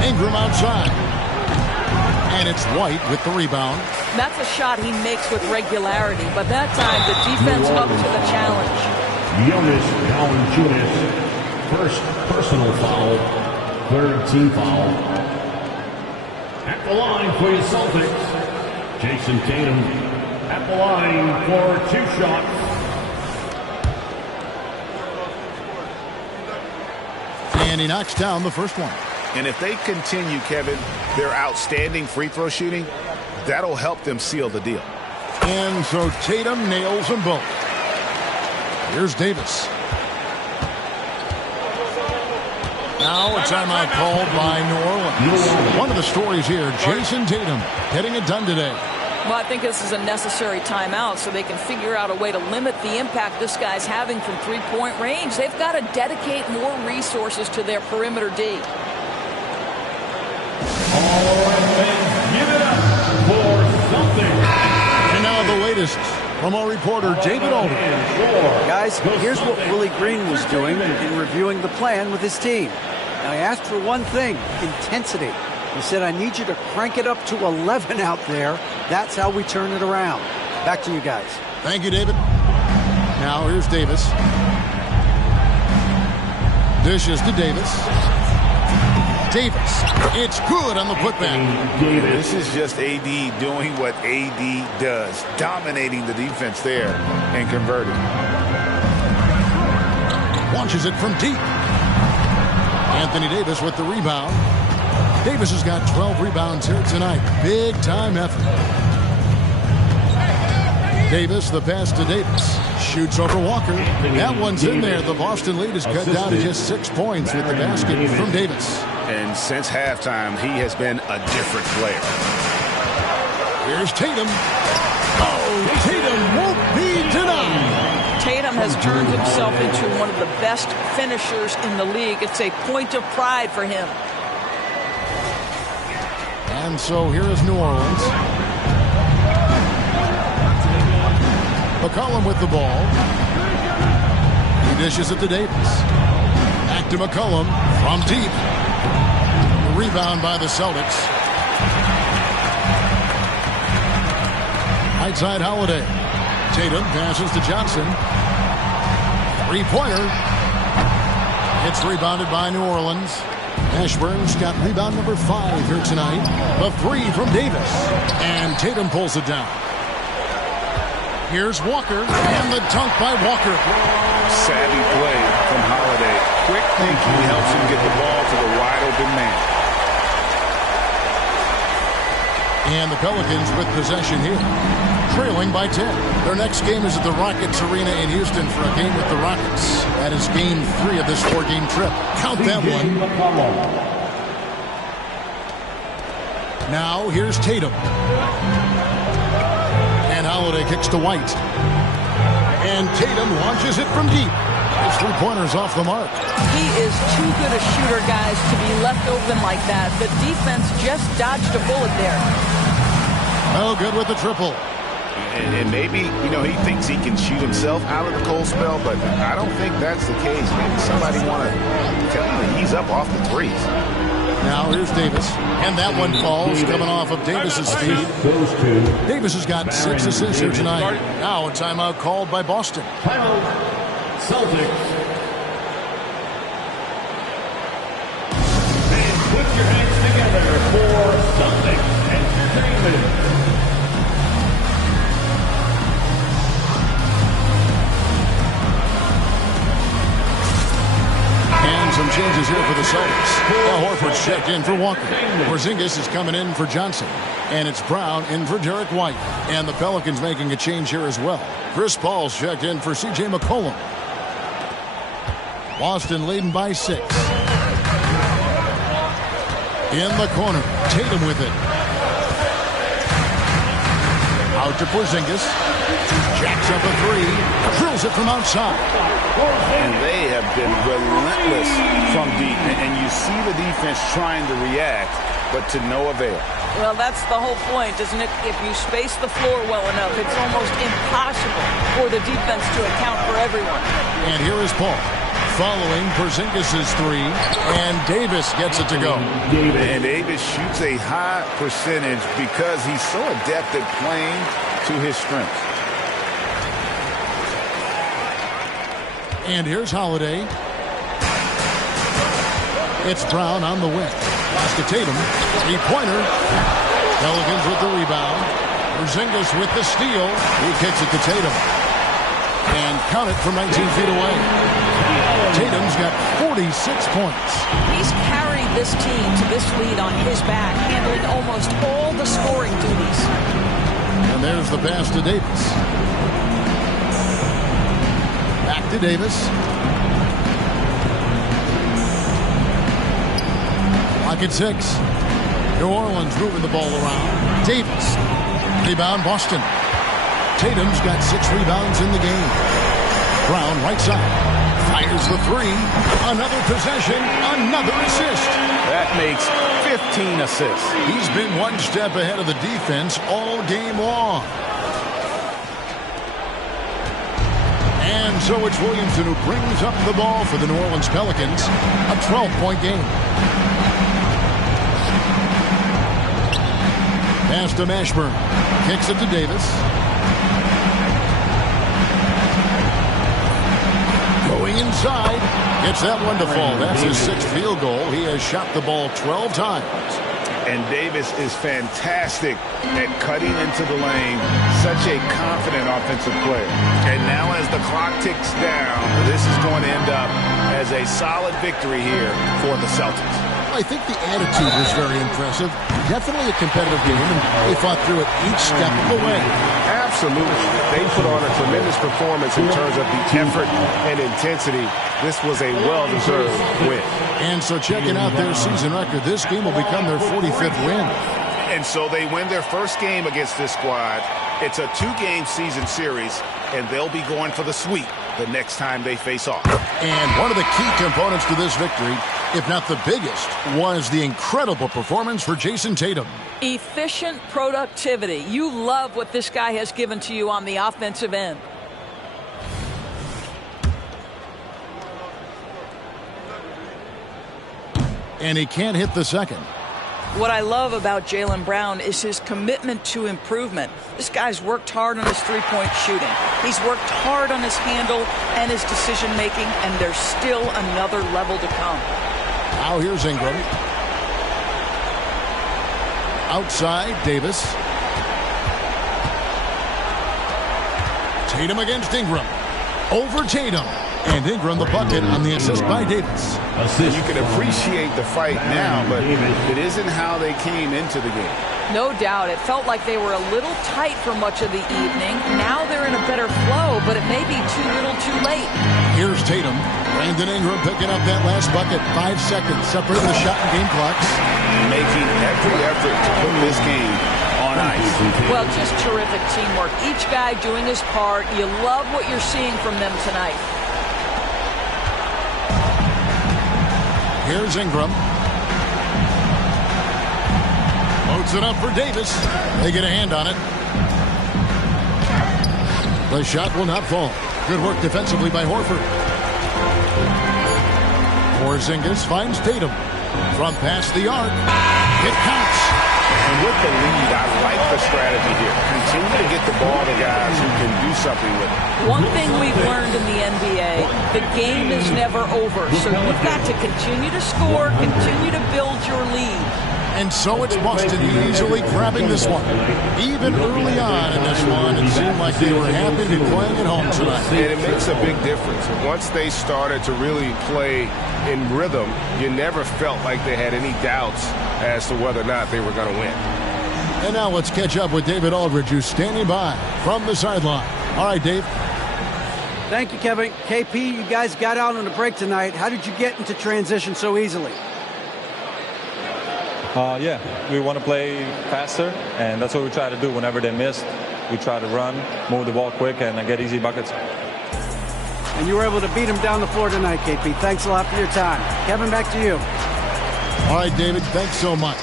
Ingram outside. And it's White with the rebound. That's a shot he makes with regularity, but that time the defense up to the challenge. Jonas Valanciunas, first personal foul, third team foul. At the line for your Celtics, Jason Tatum at the line for 2 shots. And he knocks down the first one. And if they continue, Kevin, their outstanding free throw shooting, that'll help them seal the deal. And so Tatum nails them both. Here's Davis. Now a timeout called by New Orleans. One of the stories here, Jason Tatum getting it done today. Well, I think this is a necessary timeout so they can figure out a way to limit the impact this guy's having from three-point range. They've got to dedicate more resources to their perimeter D. All right, fans, give it up for Celtics. And now the latest from our reporter, David Alden. Guys, here's what Willie Green was doing in reviewing the plan with his team. Now, he asked for one thing, intensity. He said, I need you to crank it up to 11 out there. That's how we turn it around. Back to you guys. Thank you, David. Now here's Davis. Dishes to Davis. Davis. It's good on the putback. This is just AD doing what AD does, dominating the defense there and converting. Launches it from deep. Anthony Davis with the rebound. Davis has got 12 rebounds here tonight. Big time effort. Davis, the pass to Davis. Shoots over Walker. That one's in there. The Boston lead is cut down to just 6 points with the basket from Davis. And since halftime, he has been a different player. Here's Tatum. Oh, Tatum won't be denied. Tatum has turned himself into one of the best finishers in the league. It's a point of pride for him. And so here is New Orleans. McCollum with the ball. He dishes it to Davis. Back to McCollum from deep. The rebound by the Celtics. Right side Holiday. Tatum passes to Johnson. 3-pointer. It's rebounded by New Orleans. Ashburn's got rebound number 5 here tonight. The 3 from Davis. And Tatum pulls it down. Here's Walker. And the dunk by Walker. Savvy play from Holiday. Quick thinking helps him get the ball to the wide open man. And the Pelicans with possession here. Trailing by 10. Their next game is at the Rockets Arena in Houston for a game with the Rockets. That is game 3 of this 4-game trip. Count that one. Now here's Tatum. And Holiday kicks to White. And Tatum launches it from deep. His 3-pointers off the mark. He is too good a shooter, guys, to be left open like that. The defense just dodged a bullet there. Oh, good with the triple. And maybe, he thinks he can shoot himself out of the cold spell, but I don't think that's the case. Maybe somebody want to tell him to ease up off the threes. Now here's Davis. And that one falls coming off of Davis's feet. Davis has got 6 assists here tonight. Now a timeout called by Boston. Timeout, Celtics. And put your hands together for Celtics Entertainment. Some changes here for the Celtics. Al Horford's checked in for Walker. Porzingis is coming in for Johnson. And it's Brown in for Derek White. And the Pelicans making a change here as well. Chris Paul's checked in for C.J. McCollum. Boston leading by 6. In the corner. Tatum with it. Out to Porzingis. Jacks up a three. Drills it from outside. And they have been relentless from deep. And you see the defense trying to react, but to no avail. Well, that's the whole point, isn't it? If you space the floor well enough, it's almost impossible for the defense to account for everyone. And here is Paul following Porzingis' three, and Davis gets it to go. And Davis shoots a high percentage because he's so adept at playing to his strengths. And here's Holiday. It's Brown on the wing. Pass to Tatum. Three-pointer. Pelicans with the rebound. Porzingis with the steal. He kicks it to Tatum. And count it from 19 feet away. Tatum's got 46 points. He's carried this team to this lead on his back, handling almost all the scoring duties. And there's the pass to Davis. Back to Davis. Clock at 6. New Orleans moving the ball around. Davis. Rebound Boston. Tatum's got 6 rebounds in the game. Brown right side. Fires the three. Another possession. Another assist. That makes 15 assists. He's been one step ahead of the defense all game long. And so it's Williamson who brings up the ball for the New Orleans Pelicans. A 12-point game. Pass to Mashburn. Kicks it to Davis. Going inside. Gets that one to fall. That's his 6th field goal. He has shot the ball 12 times. And Davis is fantastic at cutting into the lane. Such a confident offensive player. And now as the clock ticks down, this is going to end up as a solid victory here for the Celtics. I think the attitude was very impressive. Definitely a competitive game, and they fought through it each step of the way. Absolutely. They put on a tremendous performance in terms of the effort and intensity. This was a well-deserved win. And so checking out their season record, this game will become their 45th win. And so they win their first game against this squad. It's a 2-game season series, and they'll be going for the sweep the next time they face off. And one of the key components to this victory, if not the biggest, was the incredible performance for Jason Tatum. Efficient productivity. You love what this guy has given to you on the offensive end. And he can't hit the second. What I love about Jaylen Brown is his commitment to improvement. This guy's worked hard on his three-point shooting. He's worked hard on his handle and his decision-making, and there's still another level to come. Now here's Ingram. Outside, Davis. Tatum against Ingram. Over Tatum. And Ingram the bucket on the assist by Davis. You can appreciate the fight now, but it isn't how they came into the game. No doubt. It felt like they were a little tight for much of the evening. Now they're in a better flow, but it may be too little too late. Here's Tatum. Brandon Ingram picking up that last bucket. 5 seconds separating the shot and game clocks. Making every effort to put this game on ice. Well, just terrific teamwork. Each guy doing his part. You love what you're seeing from them tonight. Here's Ingram. Loads it up for Davis. They get a hand on it. The shot will not fall. Good work defensively by Horford. Porzingis finds Tatum. From past the arc. It counts. And with the lead, I like the strategy here. Continue to get the ball to guys who can do something with it. One thing we've learned in the NBA, the game is never over. So you've got to continue to score, continue to build your lead. And so it's Boston easily grabbing this one. Even early on in this one, it seemed like they were happy to be playing at home tonight. And it makes a big difference. Once they started to really play in rhythm, you never felt like they had any doubts as to whether or not they were going to win. And now let's catch up with David Aldridge, who's standing by from the sideline. All right, Dave. Thank you, Kevin. KP, you guys got out on a break tonight. How did you get into transition so easily? Yeah, we want to play faster, and that's what we try to do whenever they miss. We try to run, move the ball quick, and get easy buckets. And you were able to beat him down the floor tonight, KP. Thanks a lot for your time. Kevin, back to you. All right, David, thanks so much.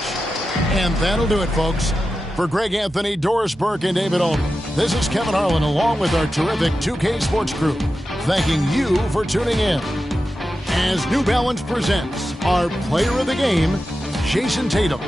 And that'll do it, folks. For Greg Anthony, Doris Burke, and David Ullman, this is Kevin Harlan along with our terrific 2K Sports crew, thanking you for tuning in. As New Balance presents our player of the game, Jason Tatum.